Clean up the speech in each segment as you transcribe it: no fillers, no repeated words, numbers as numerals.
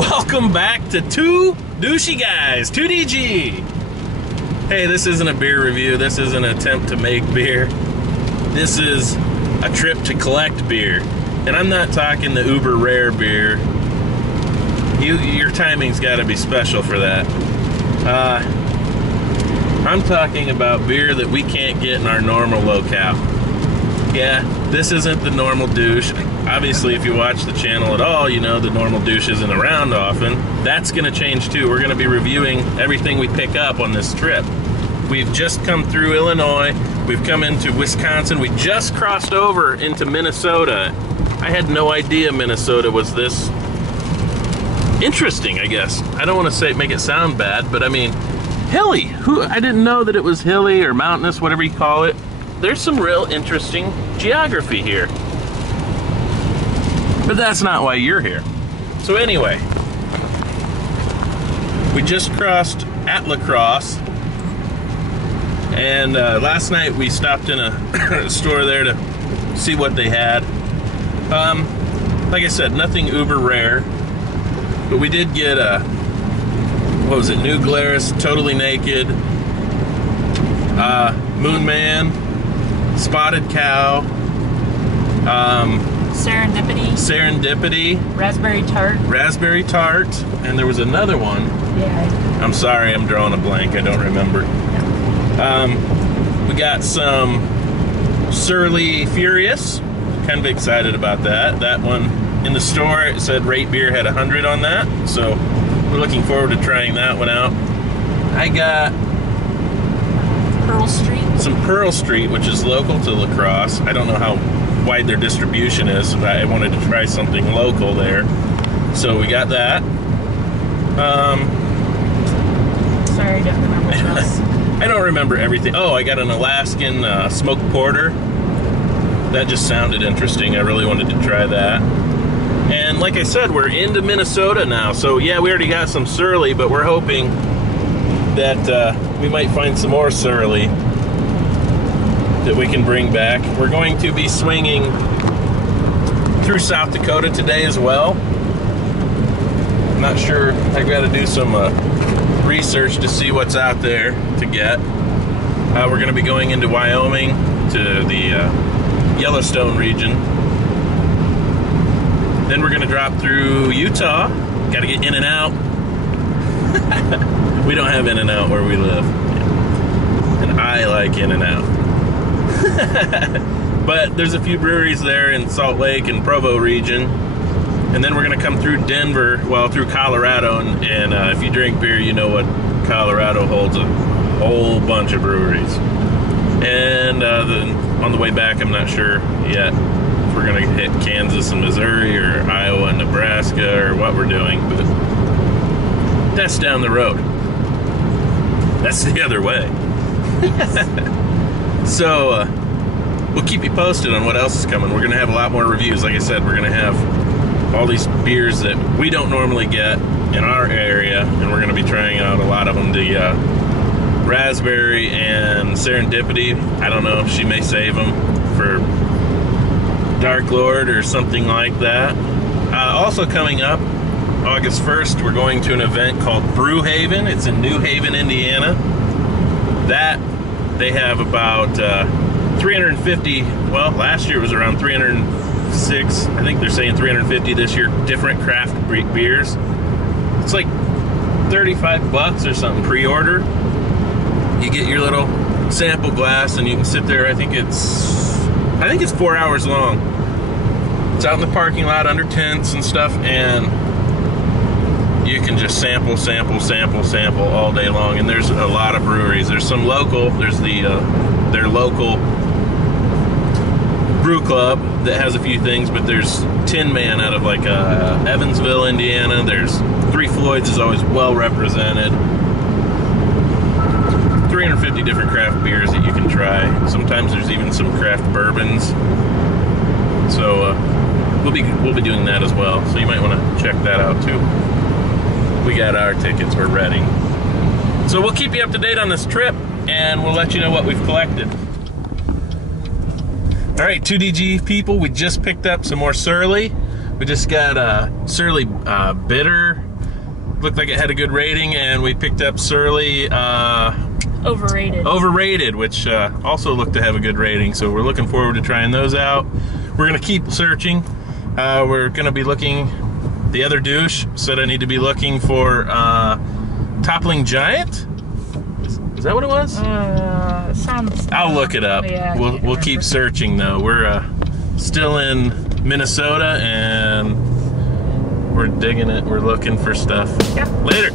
Welcome back to Two Douchey Guys, 2DG. Hey, this isn't a beer review. This isn't an attempt to make beer. This is a trip to collect beer. And I'm not talking the uber rare beer. Your timing's got to be special for that. I'm talking about beer that we can't get in our normal locale. Yeah, this isn't the normal douche. Obviously, if you watch the channel at all, you know the normal douche isn't around often. That's going to change too. We're going to be reviewing everything we pick up on this trip. We've just come through Illinois. We've come into Wisconsin. We just crossed over into Minnesota. I had no idea Minnesota was this interesting, I guess. I don't want to say make it sound bad, but I mean, hilly. I didn't know that it was hilly or mountainous, whatever you call it. There's some real interesting geography here. But that's not why you're here. So anyway, we just crossed Applejack, and last night we stopped in a store there to see what they had. Like I said, nothing uber rare, but we did get what was it, New Glarus, Totally Naked, Moon Man, Spotted Cow, Serendipity, Raspberry Tart, and there was another one. Yeah. I'm sorry, I'm drawing a blank. I don't remember. We got some Surly Furious. Kind of excited about that. That one in the store, it said Rate Beer had 100 on that, so we're looking forward to trying that one out. I got some Pearl Street, which is local to La Crosse. I don't know how wide their distribution is, but I wanted to try something local there. So we got that. Sorry, I don't remember what else. I don't remember everything. Oh, I got an Alaskan smoked porter. That just sounded interesting. I really wanted to try that. And like I said, we're into Minnesota now. So yeah, we already got some Surly, but we're hoping that we might find some more Surly that we can bring back. We're going to be swinging through South Dakota today as well. I'm not sure. I've got to do some research to see what's out there to get. We're going to be going into Wyoming to the Yellowstone region. Then we're going to drop through Utah. Got to get in and out. We don't have in and out where we live. And I like in and out. But there's a few breweries there in Salt Lake and Provo region. And then we're going to come through Denver, well, through Colorado. And if you drink beer, you know what Colorado holds, a whole bunch of breweries. And then on the way back, I'm not sure yet if we're going to hit Kansas and Missouri or Iowa and Nebraska or what we're doing. But that's down the road. That's the other way. So we'll keep you posted on what else is coming. We're going to have a lot more reviews. Like I said, we're going to have all these beers that we don't normally get in our area, and we're going to be trying out a lot of them. The Raspberry and Serendipity, I don't know, she may save them for Dark Lord or something like that. Also coming up, August 1st, we're going to an event called Brew Haven. It's in New Haven, Indiana. They have about 350, well, last year it was around 306. I think they're saying 350 this year, different craft beers. It's like 35 bucks or something pre-order. You get your little sample glass and you can sit there. I think it's 4 hours long. It's out in the parking lot under tents and stuff, and you can just sample all day long. And there's a lot of breweries. There's some local. There's their local brew club that has a few things, but there's Tin Man out of like Evansville, Indiana. There's Three Floyds is always well represented. 350 different craft beers that you can try. Sometimes there's even some craft bourbons. So we'll be doing that as well. So you might want to check that out too. We got our tickets. We're ready. So we'll keep you up to date on this trip, and we'll let you know what we've collected. All right, 2DG people, we just picked up some more Surly. We just got Surly Bitter looked like it had a good rating, and we picked up Surly Overrated, which also looked to have a good rating. So we're looking forward to trying those out. We're gonna keep searching. We're gonna be looking. The other douche said I need to be looking for Toppling Giant. Is that what it was? Sounds. I'll look it up. Yeah, We'll keep searching though. We're still in Minnesota and we're digging it. We're looking for stuff. Yeah. Later.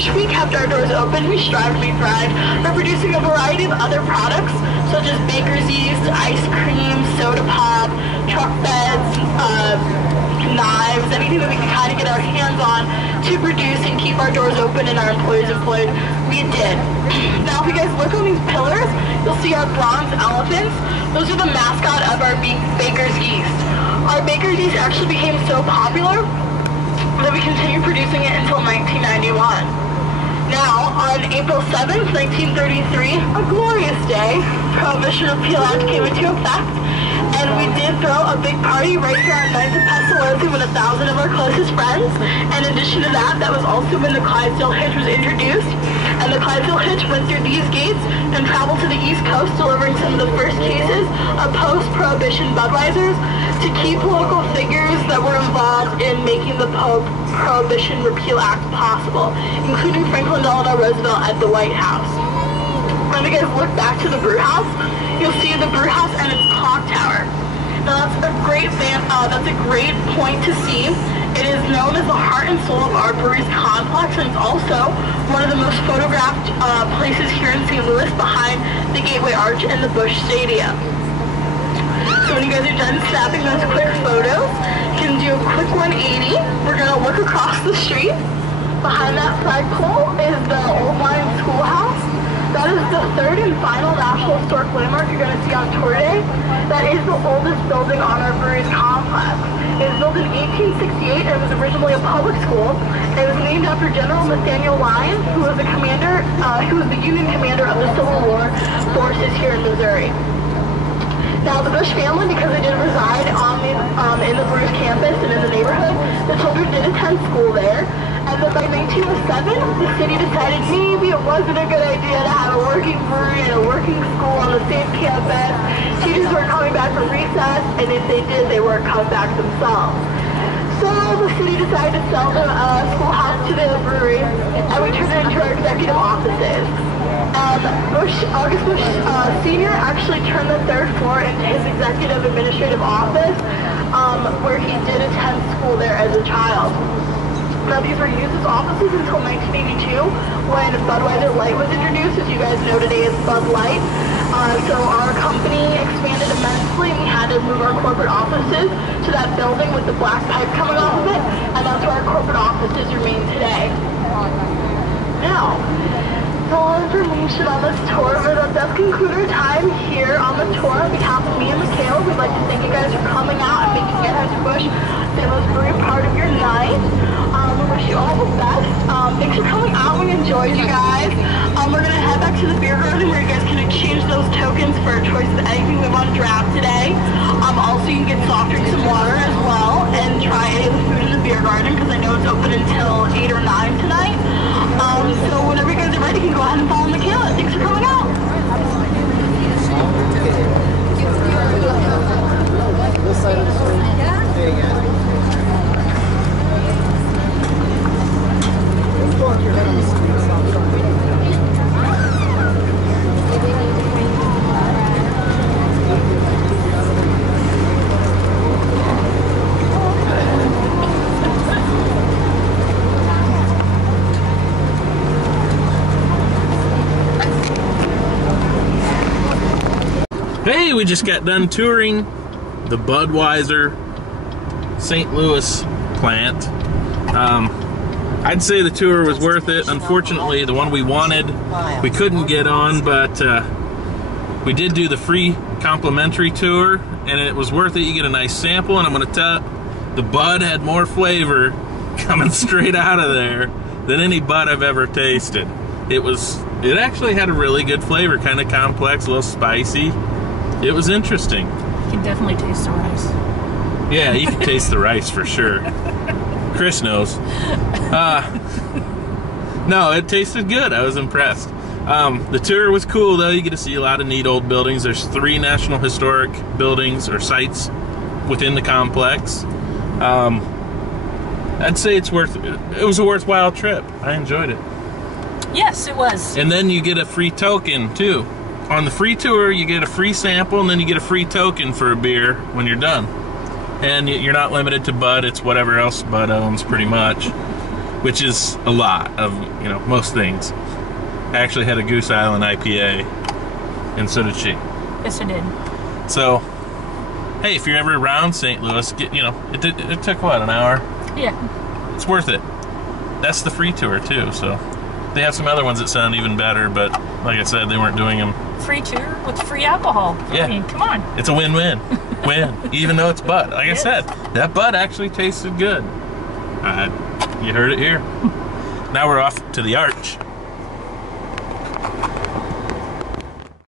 wish we kept our doors open, we strive to be thrive by producing a variety of other products, such as baker's yeast, ice cream, soda pop, truck beds, knives, anything that we can kind of get our hands on to produce and keep our doors open and our employees employed. We did. Now, if you guys look on these pillars, you'll see our bronze elephants. Those are the mascot of our baker's yeast. Our baker's yeast actually became so popular that we continued producing it until 1991. Now, on April 7th, 1933, a glorious day, Prohibition Repeal Act came into effect, and we did throw a big party right here on 9th and Pestalozzi with 1,000 of our closest friends. And in addition to that, that was also when the Clydesdale Hitch was introduced, and the Clydesdale Hitch went through these gates and traveled to the East Coast, delivering some of the first cases of post-Prohibition Budweisers to key political figures that were involved in making the Prohibition Repeal Act possible, including Franklin Delano Roosevelt at the White House. When you guys look back to the brew house, you'll see the brew house and its clock tower. Now that's a great point to see. It is known as the heart and soul of our brewery's complex, and it's also one of the most photographed places here in St. Louis, behind the Gateway Arch and the Busch Stadium. So when you guys are done snapping those quick photos, you can do a quick 180. We're going to look across the street. Behind that flagpole is the Old Line Schoolhouse. That is the third and final National Historic Landmark you're going to see on tour day. That is the oldest building on our brewery's complex. It was built in 1868 and was originally a public school. It was named after General Nathaniel Lyon, who was the Union commander of the Civil War forces here in Missouri. Now, the Busch family, because they did reside in the Bruce campus and in the neighborhood, the children did attend school there. And then by 1907, the city decided maybe it wasn't a good idea to have a working brewery and a working school on the same campus. Students weren't coming back from recess, and if they did, they weren't coming back themselves. So the city decided to sell the schoolhouse to the brewery, and we turned it into our executive offices. August Busch Sr. actually turned the third floor into his executive administrative office, where he did attend school there as a child. Now, these were used as offices until 1982, when Budweiser Light was introduced. As you guys know, today is Bud Light. So our company expanded immensely, and we had to move our corporate offices to that building with the black pipe coming off of it, and that's where our corporate offices remain today. Now, full information on this tour, but that does conclude our time here on the tour. On behalf of me and Mikhail, we'd like to thank you guys for coming out and making Anheuser-Busch St. Louis Brewery part of your night. We wish you all the best. Thanks for coming out. We enjoyed you guys. We're going to head back to the beer garden where you guys can exchange those tokens for a choice of anything we want to draft today. Also, you can get soft drinks and water as well, and try any of the food in the beer garden, because I know it's open until 8 or 9 tonight. So whenever you guys are ready, you can go ahead and follow Michaela. Thanks for coming out. This side of the street. There you go. Hey, we just got done touring the Budweiser St. Louis plant. I'd say the tour was worth it. Unfortunately, the one we wanted, we couldn't get on, but we did do the free complimentary tour, and it was worth it. You get a nice sample, and I'm going to tell you, the Bud had more flavor coming straight out of there than any Bud I've ever tasted. It actually had a really good flavor, kind of complex, a little spicy. It was interesting. You can definitely taste the rice. Yeah, you can taste the rice for sure. Chris knows. No, it tasted good. I was impressed. The tour was cool, though. You get to see a lot of neat old buildings. There's 3 National Historic buildings or sites within the complex. I'd say it was a worthwhile trip. I enjoyed it. Yes, it was. And then you get a free token, too. On the free tour, you get a free sample, and then you get a free token for a beer when you're done. And you're not limited to Bud. It's whatever else Bud owns, pretty much. which is a lot of, you know, most things. I actually had a Goose Island IPA, and so did she. Yes, I did. So, hey, if you're ever around St. Louis, you know, it took what, an hour? Yeah. It's worth it. That's the free tour too. So they have some other ones that sound even better, but like I said, they weren't doing them. Free tour with free alcohol. Yeah. I mean, come on. It's a win-win. Win. Even though it's Bud. Like I said, that Bud actually tasted good. You heard it here. Now we're off to the Arch.